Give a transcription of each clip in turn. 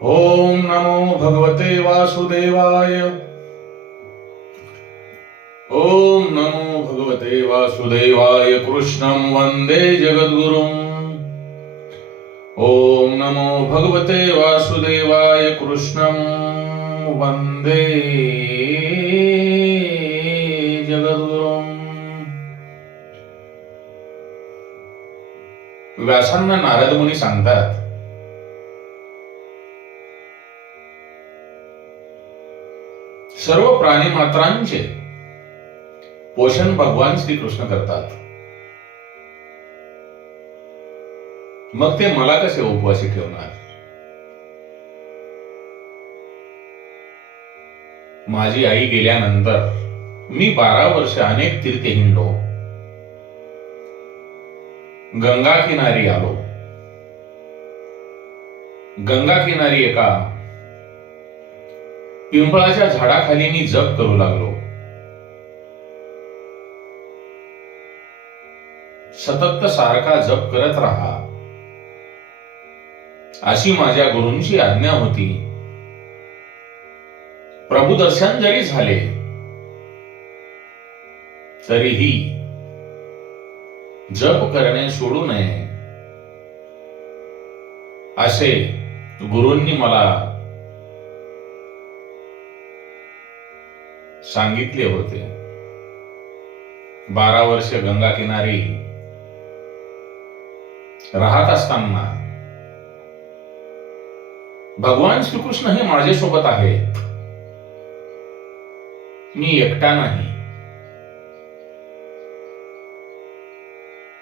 ओम नमो भगवते वासुदेवाय। ओम नमो भगवते वासुदेवाय। कृष्णं वंदे जगद्गुरुम्। ओम नमो भगवते वासुदेवाय। कृष्णं वंदे जगद्गुरुम्। व्यासांना नारद मुनी सांगतात, सर्व प्राणी मात्रांचे पोषण भगवान श्रीकृष्ण करतात, मग ते मला कसे उपवासी ठेवणार? माझी आई गेल्यानंतर मी 12 वर्ष अनेक तीर्थे हिंडलो, गंगा किनारी आलो. गंगा किनारी एका पिंपळाच्या झाडाखाली मी जप करू लागलो. सतत सारखा जप करत राहा अशी माझ्या गुरूंची आज्ञा होती. प्रभू दर्शन जरी झाले तरीही जप करणे सोडू नये असे गुरूंनी मला सांगितले होते. 12 वर्ष गंगा किनारी राहत असताना भगवान श्रीकृष्ण हे माझ्यासोबत आहेत, मी एकटा नाही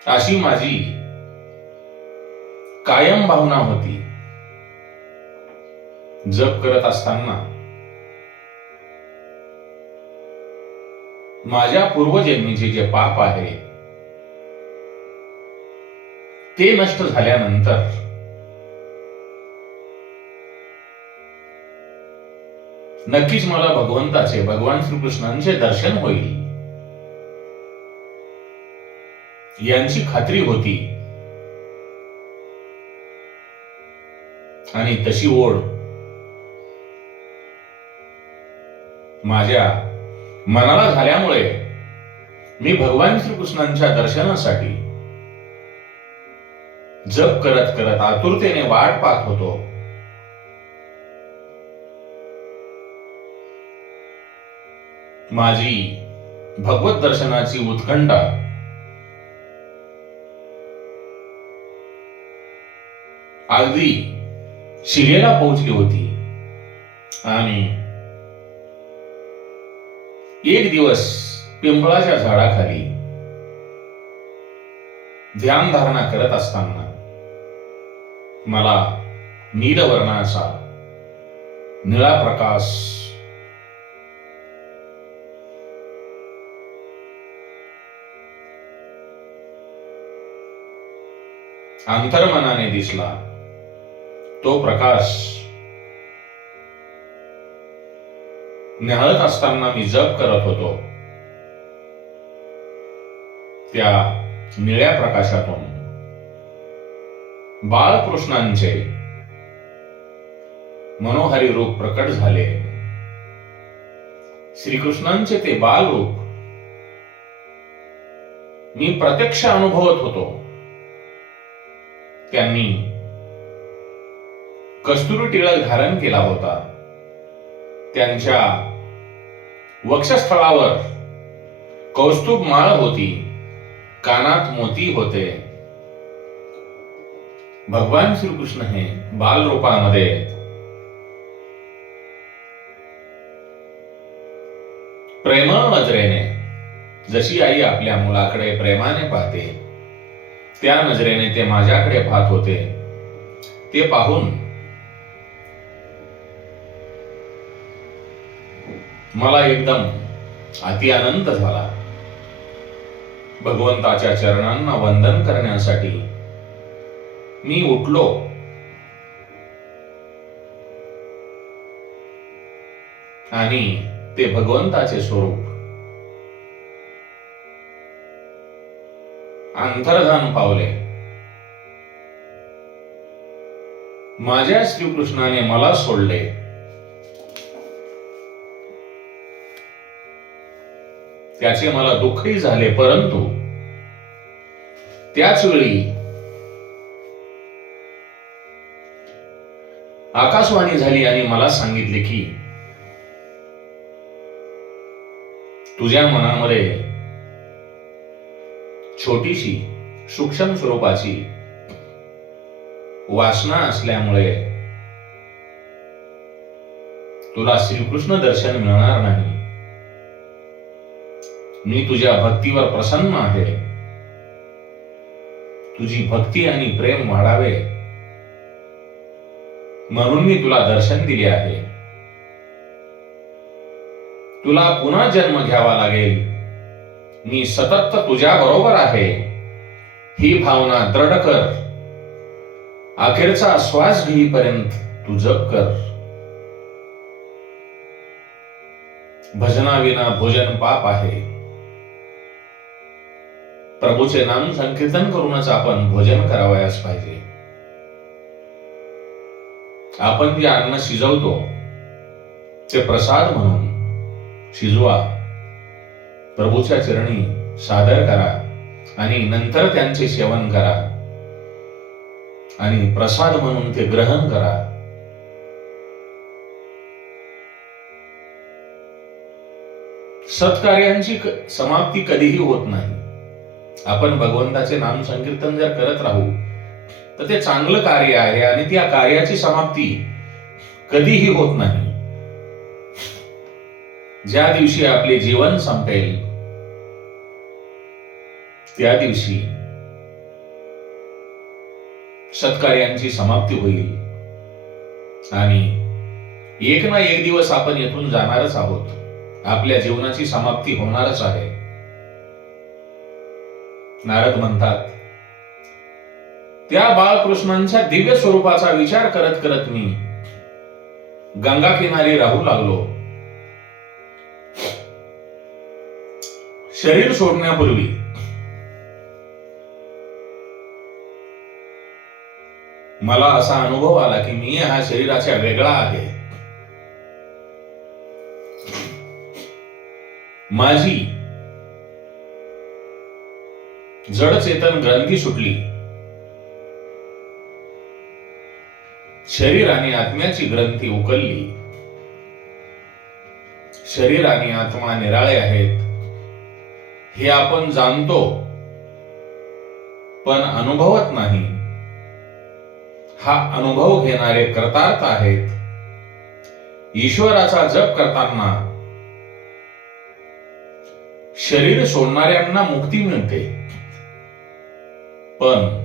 अशी माझी कायम भावना होती. जप करत असताना माझ्या पूर्वजन्मीचे जे पाप आहे ते नष्ट झाल्यानंतर नक्कीच मला भगवंताचे, भगवान श्रीकृष्णांचे दर्शन होईल यांची खात्री होती. आणि तशी ओढ माझ्या मनाला झाल्यामुळे मी भगवान श्रीकृष्णांच्या दर्शनासाठी जप करत करत आतुरतेने वाट पाहत होतो. माझी भगवत दर्शनाची उत्कंठा अगदी शिलेला पोहोचली होती. आणि एक दिवस पिंपळाच्या झाडाखाली ध्यान धारणा करत असताना मला नीलवर्णाचा निळा प्रकाश अंतर्मनाने दिसला. तो प्रकाश निहाळत असताना मी जप करत होतो. त्या निळ्या प्रकाशातून बाळकृष्णांचे मनोहरी रूप प्रकट झाले. श्रीकृष्णांचे ते बाल रूप मी प्रत्यक्ष अनुभवत होतो. त्यांनी कस्तुरी टिळक धारण केला होता. त्यांच्या वक्षस्थळावर कौस्तुभ माळ होती, कानात मोती होते. भगवान श्रीकृष्ण हे बाल रूपामध्ये प्रेमळ नजरेने, जशी आई आपल्या मुलाकडे प्रेमाने पाहते त्या नजरेने ते माझ्याकडे पाहत होते. ते पाहून मला एकदम अति आनंद झाला. भगवंताच्या चरणांना वंदन करण्यासाठी मी उठलो. आणि ते भगवंताचे स्वरूप अंतर्धान पावले. माझ्या श्रीकृष्णाने मला सोडले. त्याचे मला दुःखही झाले, परंतु त्याच वेळी आकाशवाणी झाली आणि मला सांगितले की तुझ्या मनामध्ये छोटीशी सूक्ष्म स्वरूपाची वासना असल्यामुळे तुला श्रीकृष्ण दर्शन मिळणार नाही. मी तुझ्या भक्तीवर प्रसन्न आहे. तुझी भक्ती आणि प्रेम वाढावे म्हणून मी तुला दर्शन दिले आहे. तुला पुन्हा जन्म घ्यावा लागेल. मी सतत तुझ्या बरोबर आहे ही भावना दृढ कर. अखेरचा श्वास घेईपर्यंत तू जप कर. भजनाविना भोजन पाप आहे. प्रभूचे नाम संकीर्तन करूनच आपण भोजन करावयास पाहिजे. आपण जे अन्न शिजवतो ते प्रसाद म्हणून शिजवा, प्रभूच्या चरणी सादर करा आणि नंतर त्यांचे सेवन करा आणि प्रसाद म्हणून ते ग्रहण करा. सत्कार्यांची समाप्ती कधीही होत नाही. आपण भगवंताचे नाम संकीर्तन जर करत राहू तर ते चांगलं कार्य आहे आणि त्या कार्याची समाप्ती कधीही होत नाही. ज्या दिवशी आपले जीवन संपेल त्या दिवशी सत्कार्यांची समाप्ती होईल आणि एक ना एक दिवस आपण येथून जाणारच आहोत. आपल्या जीवनाची समाप्ती होणारच आहे. नारद म्हणतात, त्या बाळकृष्णांच्या दिव्य स्वरूपाचा विचार करत करत मी गंगा किनारी राहू लागलो. शरीर सोडण्यापूर्वी मला असा अनुभव आला की मी हा शरीराच्या वेगळा आहे. माझी जड चेतन ग्रंथी सुटली. शरीर आणि आत्म्याची ग्रंथी उकलली. शरीर आणि आत्मा निराळे आहेत हे आपण जाणतो पण अनुभवत नाही. हा अनुभव घेणारे कर्तार्थ आहेत. ईश्वराचा जप करताना शरीर सोडणाऱ्यांना मुक्ती मिळते, पण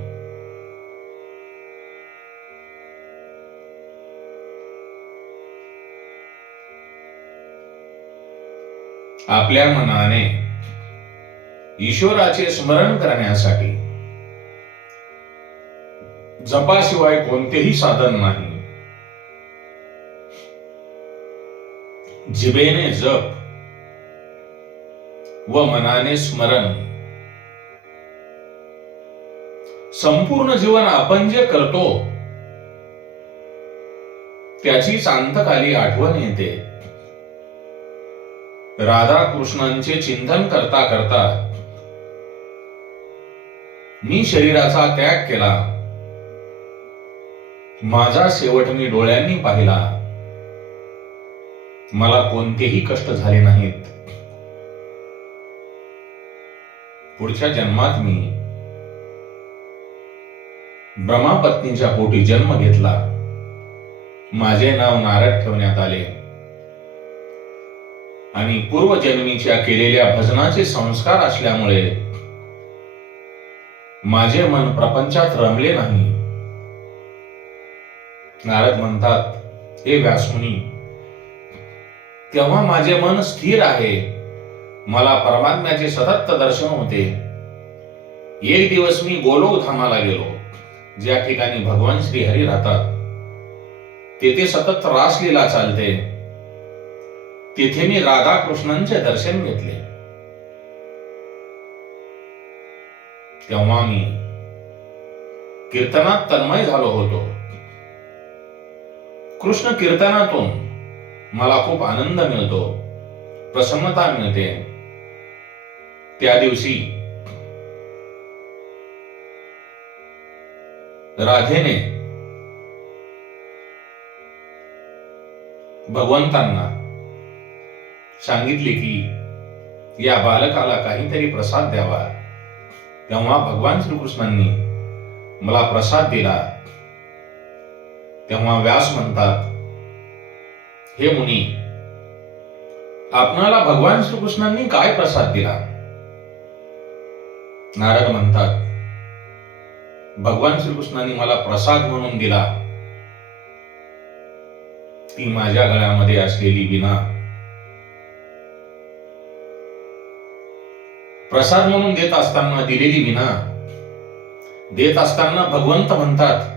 आपल्या मनाने ईश्वराचे स्मरण करण्यासाठी जपाशिवाय कोणतेही साधन नाही. जिभेने जप व मनाने स्मरण. संपूर्ण जीवन आपण जे करतो त्याचीच अंतकाली आठवण येते. राधा कृष्णांचे चिंतन करता करता मी शरीराचा त्याग केला. माझा शेवट मी डोळ्यांनी पाहिला. मला कोणतेही कष्ट झाले नाहीत. पुढच्या जन्मात मी ब्रह्मापत्नीच्या पोटी जन्म घेतला. माझे नाव नारद ठेवण्यात आले आणि पूर्वजन्मीच्या केलेल्या भजनाचे संस्कार असल्यामुळे माझे मन प्रपंचात रमले नाही. नारद म्हणतात, हे व्यासमुनी, तेव्हा माझे मन स्थिर आहे. मला परमात्म्याचे सतत दर्शन होते. एक दिवस मी गोलोक धामाला गेलो, ज्या ठिकाणी भगवान श्रीहरी राहतात. तेथे सतत रासलीला चालते. तिथे मी राधा कृष्णांचे दर्शन घेतले. तेव्हा मी कीर्तनात तन्मय झालो होतो. कृष्ण कीर्तनातून मला खूप आनंद मिळतो, प्रसन्नता मिळते. त्या दिवशी राधेने भगवंतांना सांगितले की या बालकाला काहीतरी प्रसाद द्यावा. तेव्हा भगवान श्रीकृष्णांनी मला प्रसाद दिला. तेव्हा व्यास म्हणतात, हे मुनी, आपणाला भगवान श्रीकृष्णांनी काय प्रसाद दिला? नारद म्हणतात, भगवान श्रीकृष्णांनी मला प्रसाद म्हणून दिला ती माझ्या गळ्यामध्ये असलेली वीणा. प्रसाद म्हणून देत असताना दिलेली वीणा देत असताना भगवंत म्हणतात,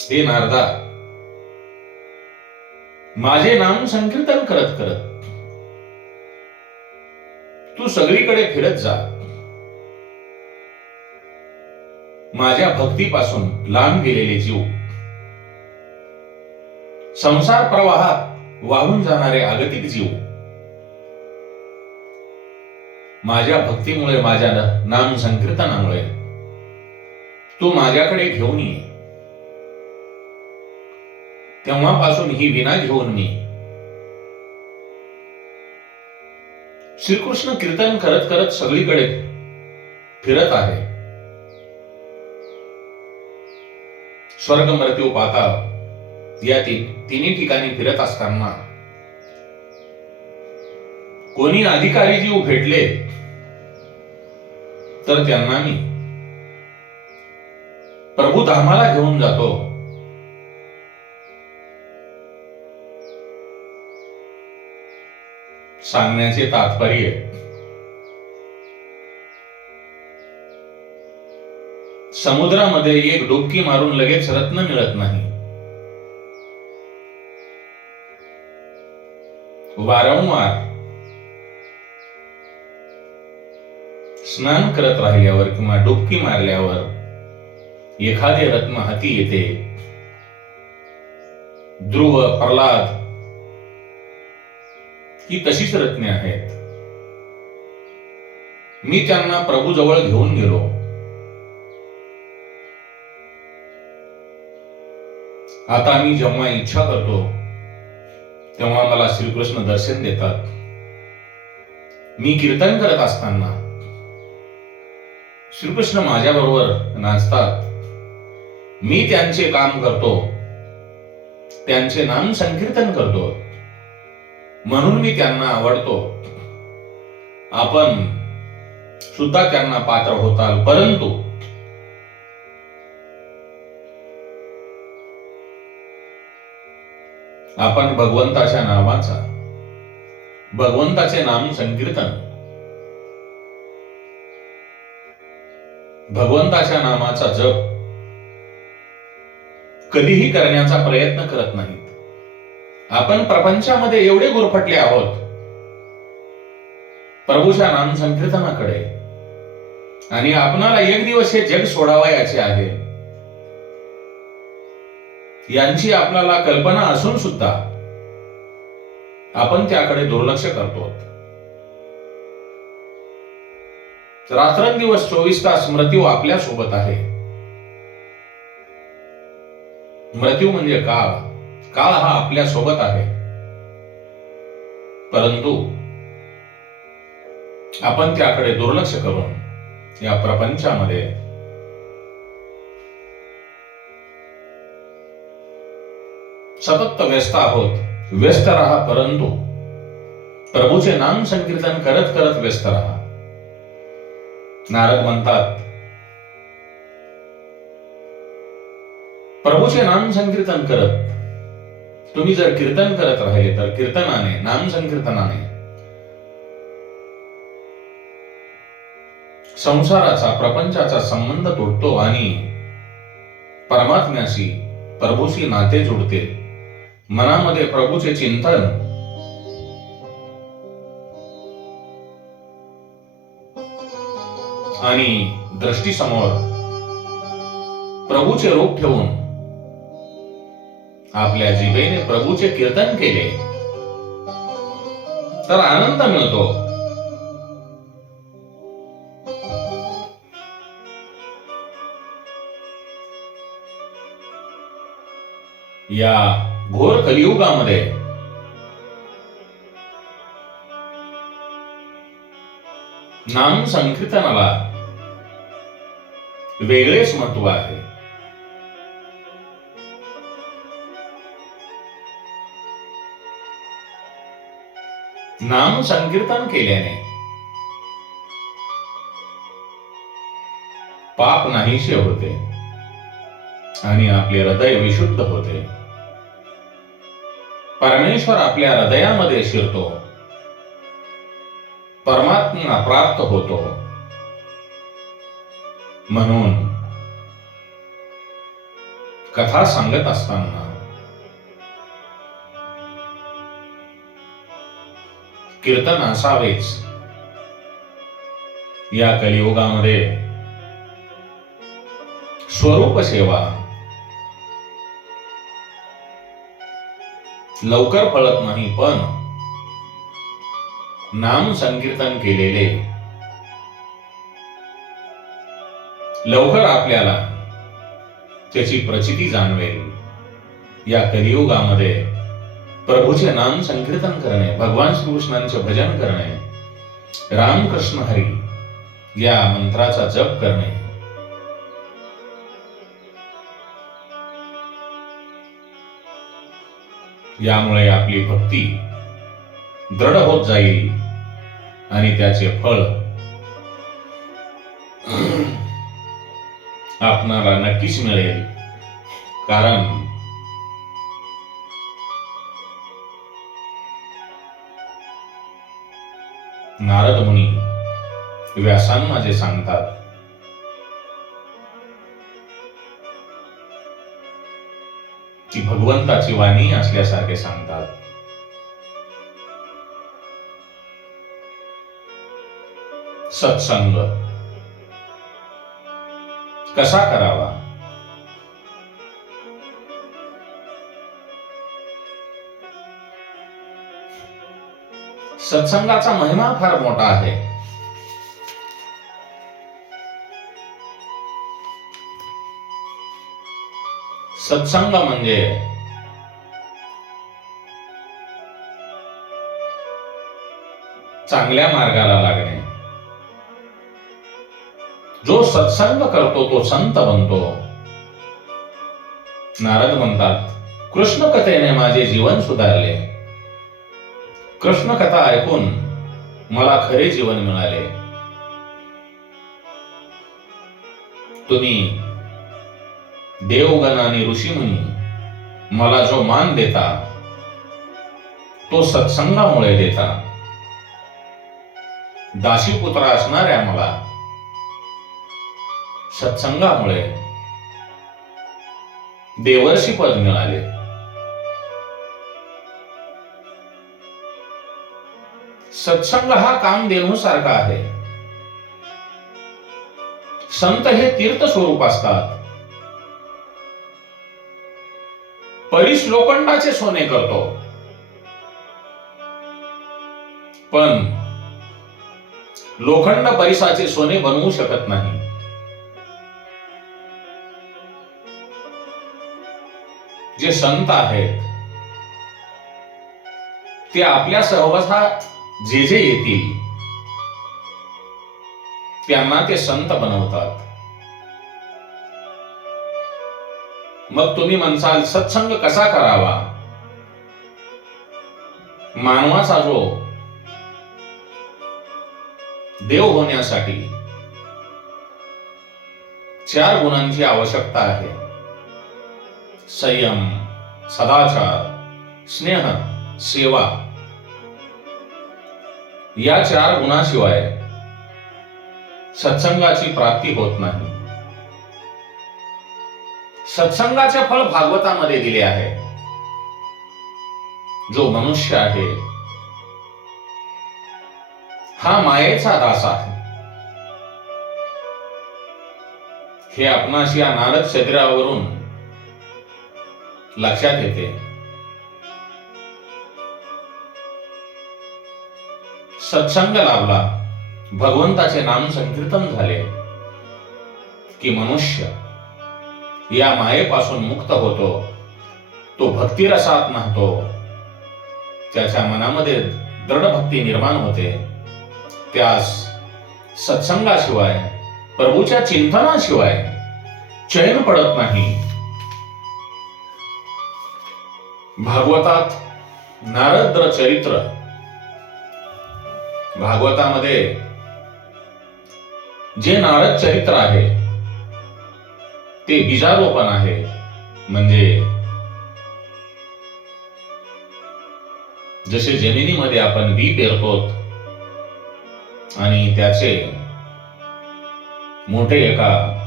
हे नारदा, माझे नाम संकीर्तन करत करत तू सगळीकडे फिरत जा. माझ्या भक्तीपासून लांब गेलेले जीव, संसार प्रवाहात वाहून जाणारे आगतिक जीव, माझ्या भक्तीमुळे, माझ्या नाम संकीर्तनामुळे तू माझ्याकडे घेऊन ये. तेव्हापासून ही वीणा घेऊन मी श्रीकृष्ण कीर्तन करत करत सगळीकडे फिरत आहे. स्वर्ग, मृत्यू, पाताळ या तिन्ही ठिकाणी फिरत असताना कोणी अधिकारी जीव भेटले तर त्यांना मी प्रभू धामाला घेऊन जातो. सांगण्याचे तात्पर्य, समुद्रामध्ये एक डुबकी मारून लगेच रत्न मिळत नाही. वारंवार स्नान करत राहिल्यावर किंवा डुबकी मारल्यावर एखादे रत्न हाती येते. ध्रुव, प्रल्हाद ही तशीच रत्ने आहेत. मी त्यांना प्रभू जवळ घेऊन गेलो. आता मी जेव्हा इच्छा करतो तेव्हा मला श्रीकृष्ण दर्शन देतात. मी कीर्तन करत असताना श्रीकृष्ण माझ्या बरोबर नाचतात. मी त्यांचे काम करतो, त्यांचे नाम संकीर्तन करतो, म्हणून मी त्यांना आवडतो. आपण सुद्धा त्यांना पात्र होताल, परंतु आपण भगवंताच्या नामाचा, भगवंताचे नाम संकीर्तन, भगवंताच्या नामाचा जप कधीही करण्याचा प्रयत्न करत नाहीत. आपण प्रपंचामध्ये एवढे गुरफटले आहोत प्रभूच्या नाम संकीर्तनाकडे, आणि आपणाला एक दिवस हे जग सोडावयाचे आहे यांची आपल्याला कल्पना असून सुद्धा आपण त्याकडे दुर्लक्ष करतो. रात्रंदिवस 24 तास मृत्यू आपल्या सोबत आहे. मृत्यू म्हणजे काळ. काळ हा आपल्या सोबत आहे, परंतु आपण त्याकडे दुर्लक्ष करून या प्रपंचामध्ये सतत व्यस्त आहोत. व्यस्त राहा, परंतु प्रभूचे नाम संकीर्तन करत करत व्यस्त राहा. नारद म्हणतात, प्रभूचे नाम संकीर्तन करत तुम्ही जर कीर्तन करत राहिले तर कीर्तनाने, नाम संकीर्तनाने संसाराचा, प्रपंचाचा संबंध तुटतो आणि परमात्म्याशी, प्रभूशी नाते जुडते. मनामध्ये प्रभूचे चिंतन आणि दृष्टीसमोर प्रभूचे रूप ठेवून आपल्या जिभेने प्रभूचे कीर्तन केले तर आनंद मिळतो. या घोर कलियुगामध्ये नाम संकीर्तनाला वेगळेच महत्व आहे. नाम संकीर्तन केल्याने पाप नाहीसे होते आणि आपले हृदय विशुद्ध होते. परमेश्वर आपल्या हृदयामध्ये शिरतो, परमात्मा प्राप्त होतो. म्हणून कथा सांगत असताना कीर्तन असावेच. या कलियुगामध्ये स्वरूप सेवा लवकर फळत नाही, पण नाम संकीर्तन केलेले लवकर आपल्याला त्याची प्रचिती जाणवेल. या कलियुगामध्ये प्रभूचे नाम संकीर्तन करणे, भगवान श्रीकृष्णांचे भजन करणे, रामकृष्ण हरी या मंत्राचा जप करणे, यामुळे आपली भक्ती दृढ होत जाईल आणि त्याचे फळ आपणाला नक्कीच मिळेल. कारण नारद मुनी व्यासांना जे सांगतात ती भगवंताची वाणी असल्यासारखे सांगतात. सत्संग कसा करावा, सत्संगाचा महिमा फार मोठा आहे. सत्संग म्हणजे चांगल्या मार्गाला लागणे. जो सत्संग करतो तो संत बनतो. नारद म्हणतात, कृष्ण कथेने माझे जीवन सुधारले. कृष्ण कथा ऐकून मला खरे जीवन मिळाले. तुम्ही देवगण आणि ऋषीमुनी मला जो मान देता तो सत्संगामुळे देता. दासीपुत्र असणाऱ्या मला सत्संगामुळे देवर्षी पद मिळाले. सत्संग हा कामधेनू सारखा आहे. संत हे तीर्थ स्वरूप असतात. परीस लोखंडाचे सोने करतो, पण लोखंड परिसाचे सोने बनवू शकत नाही. जे संत आहेत ते आपल्या सहवासात जे जे येतील त्यांना ते संत बनवतात. मग तुम्ही म्हणसाल सत्संग कसा करावा. मानवाचा जो देव होण्यासाठी 4 गुणांची आवश्यकता आहे. संयम, सदाचार, स्नेह, सेवा. या 4 गुणाशिवाय सत्संगाची प्राप्ती होत नाही. सत्संगाचे फळ भागवतामध्ये दिले आहे. जो मनुष्य आहे हा मायेचा दास आहे. हे आपणास या नारद क्षेत्रावरून लक्षात येते. सत्संग लाभला, भगवंताचे नाम संकीर्तन झाले की मनुष्य या मायेपासून मुक्त होतो. तो भक्तिरसात न्हातो. त्याच्या मनामध्ये दृढ भक्ती निर्माण होते. त्यास सत्संगाशिवाय, प्रभूच्या चिंतनाशिवाय चैन पडत नाही. भागवतात नारद चरित्र, भागवतामध्ये जे नारद चरित्र आहे ते बीजारोपण आहे. म्हणजे जसे जमिनीमध्ये आपण बी पेरतो आणि त्याचे मोठे एका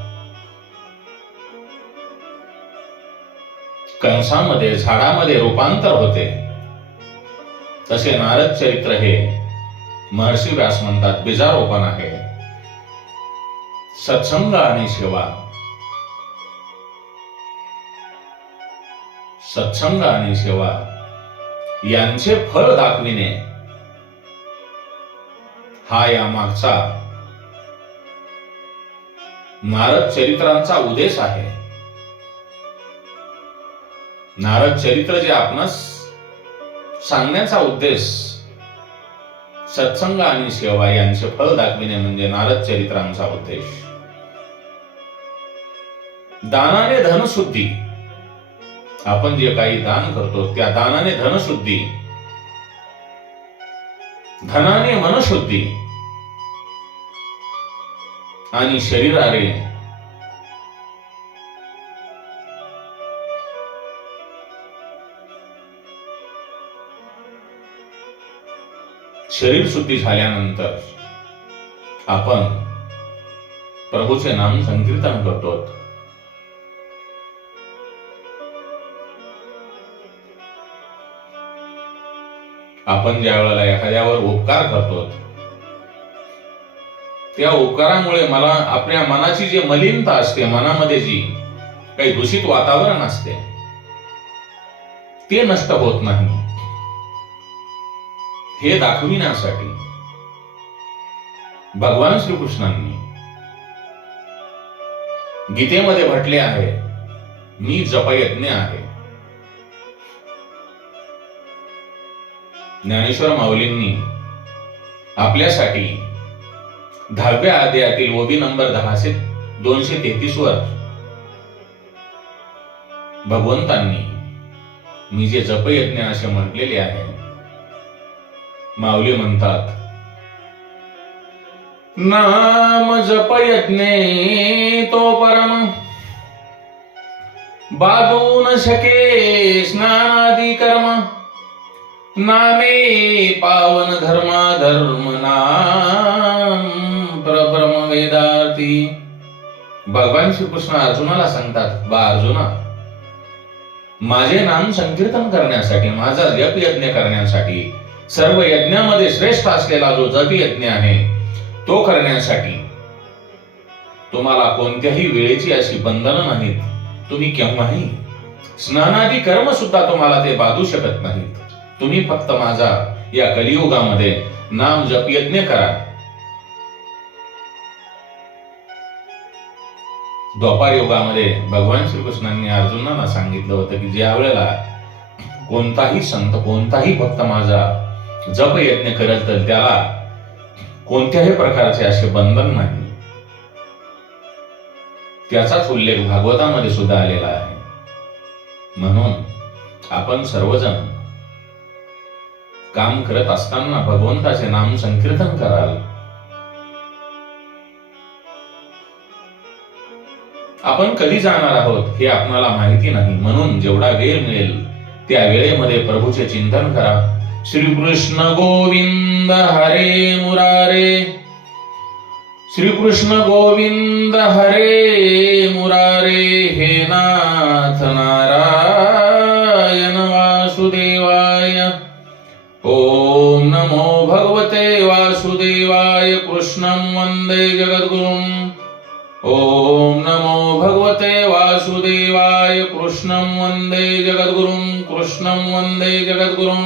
कंसामध्ये, झाडामध्ये रूपांतर होते, तसे नारद चरित्र हे महर्षी व्यास म्हणतात बीजारोपण आहे. सत्संग आणि सेवा, सत्संग आणि सेवा यांचे फळ दाखविणे हा या मागचा नारद चरित्रांचा उद्देश आहे. नारद चरित्र जे आपणास सांगण्याचा उद्देश सत्संग आणि सेवा यांचे फळ दाखविणे म्हणजे नारद चरित्रांचा उद्देश. दानाने धनशुद्धी, आपण जे काही दान करतो त्या दानाने धनशुद्धी, धनाने मनशुद्धी आणि शरीराने शरीर शुद्धी झाल्यानंतर आपण प्रभूचे नाम संकीर्तन करतो. आपण ज्या वेळेला एखाद्यावर उपकार करतो त्या उपकारामुळे मला आपल्या मनाची जी मलिनता असते, मनामध्ये जी काही दूषित वातावरण असते ते नष्ट होत नाही. हे दाखविण्यासाठी भगवान श्रीकृष्णांनी गीतेमध्ये म्हटले आहे, मी जपयज्ञ आहे. ज्ञानेश्वर माऊलींनी आपल्यासाठी 10व्या अध्यायातील ओबी नंबर 233 वर भगवंतांनी मी जे जपयज्ञ असे म्हटलेले आहे. माऊली म्हणतात, नाम जपयज्ञे तो परम, बाधू न शके स्नानादी कर्म, नामे पावन धर्मा धर्म नाम परब्रह्म वेदार्थी. भगवान श्रीकृष्ण अर्जुनाला सांगतात, बा अर्जुना, माझे नाम संकीर्तन करण्यासाठी, माझा जप यज्ञ करण्यासाठी, सर्व यज्ञामध्ये श्रेष्ठ असलेला जो जप यज्ञ आहे तो करण्यासाठी तुम्हाला कोणत्याही वेळेची अशी बंधनं नाहीत. तुम्ही केव्हाही स्नानादी कर्म सुद्धा तुम्हाला ते बाधू शकत नाहीत. तुम्ही फक्त माझा या कलियुगामध्ये नाम जप यज्ञ करा. द्वापार युगामध्ये भगवान श्रीकृष्णांनी अर्जुनांना सांगितलं होतं की ज्या वेळेला कोणताही संत, कोणताही भक्त माझा जप यज्ञ करेल तर त्याला कोणत्याही प्रकारचे असे बंधन नाही. त्याचाच उल्लेख भागवतामध्ये सुद्धा आलेला आहे. म्हणून आपण सर्वजण काम करत असताना भगवंताचे नाम संकीर्तन कराल. आपण कधी जाणार आहोत हे आपल्याला माहिती नाही. म्हणून जेवढा वेळ मिळेल त्या वेळेमध्ये प्रभूचे चिंतन करा. श्री कृष्ण गोविंद हरे मुरारे, श्री कृष्ण गोविंद हरे मुरारे, हे नाथ नारायण वासुदेवाय. ओम नमो भगवते वासुदेवाय. कृष्णं वंदे जगद्गुरुम्. ओम नमो भगवते वासुदेवाय. कृष्णं वन्दे जगद्गुरुं कृष्णं वन्दे जगद्गुरुं